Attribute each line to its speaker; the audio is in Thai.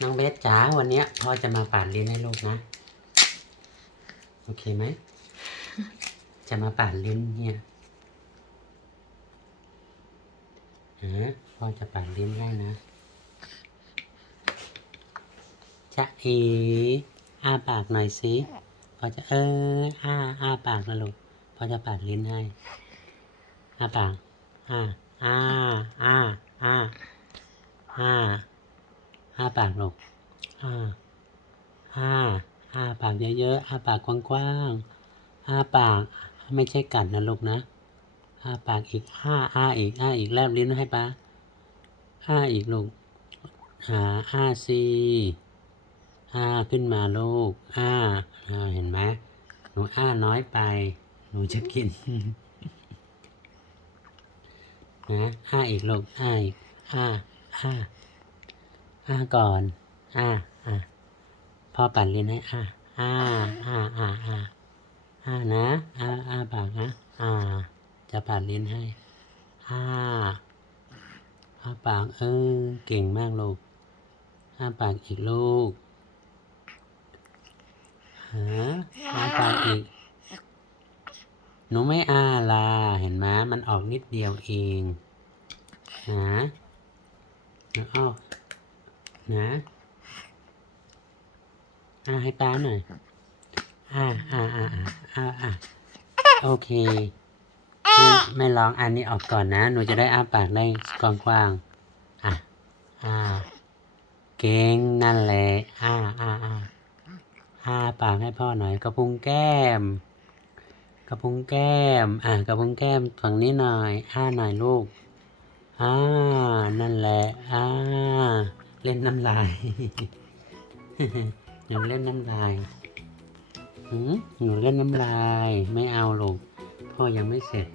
Speaker 1: น้องเบสจ๋าวันนี้พ่อจะมาปาดลิ้นให้ลูกนะ โอเคไหม จะมาปาดลิ้นเนี่ยฮะพ่อจะปาดลิ้นให้นะจะเออ้าปากหน่อยสิพ่อจะเอออ้าอ้าปากนะลูกพ่อจะปาดลิ้นให้อ้าปากอาอ้าอ้าอ้าอ้า ปากลูกอ้าอ้าอ้าปากเยอะๆอ้าปากกว้างๆอ้าปากไม่ใช่กัดนะลูกนะอ้าปากอีกอ้าอ้าอีกอ้าอีกแลบลิ้นให้ป้าอ้าอีกลูกหาอ้าซีอ้าขึ้นมาลูกอ้าอ่าเห็นไหมหนูอ้าน้อยไป หนูจะกินนะอ้าอีกลูกอ้าอีกอ้าอ้า อ้าก่อนอ้าอ่าพ่อปั่นลิ้นให้อ้าอ้าอ้าอ้าอ้าอ้านะอ้าอ้าปากนะ อ่า จะปั่นลิ้นให้อ้าอ้าปาก เออ เก่งมากลูกอ้าปากอีกลูกฮะอ้าปากอีก หนูไม่อ้าลา เห็นไหมมันออกนิดเดียวเองนะแล้วอ้อ นะอ้าให้ป้าหน่อยอ้าอ้าอ้าอ้าอ้าโอเคไม่ไม่ร้องอันนี้ออกก่อนนะ หนูจะได้อ้าปากได้กว้างๆอะอ้าเก่งนั่นแหละอ้าอ้าอ้าอ้าปากให้พ่อหน่อย กระพุ้งแก้ม กระพุ้งแก้ม อะกระพุ้งแก้มฝั่งนี้หน่อย อ้าหน่อยลูกอ่านั่นแหละอ่า เล่นน้ำลายหนูเล่นน้ำลายหืมหนูเล่นน้ำลาย ไม่เอาลูกพ่อยังไม่เสร็จ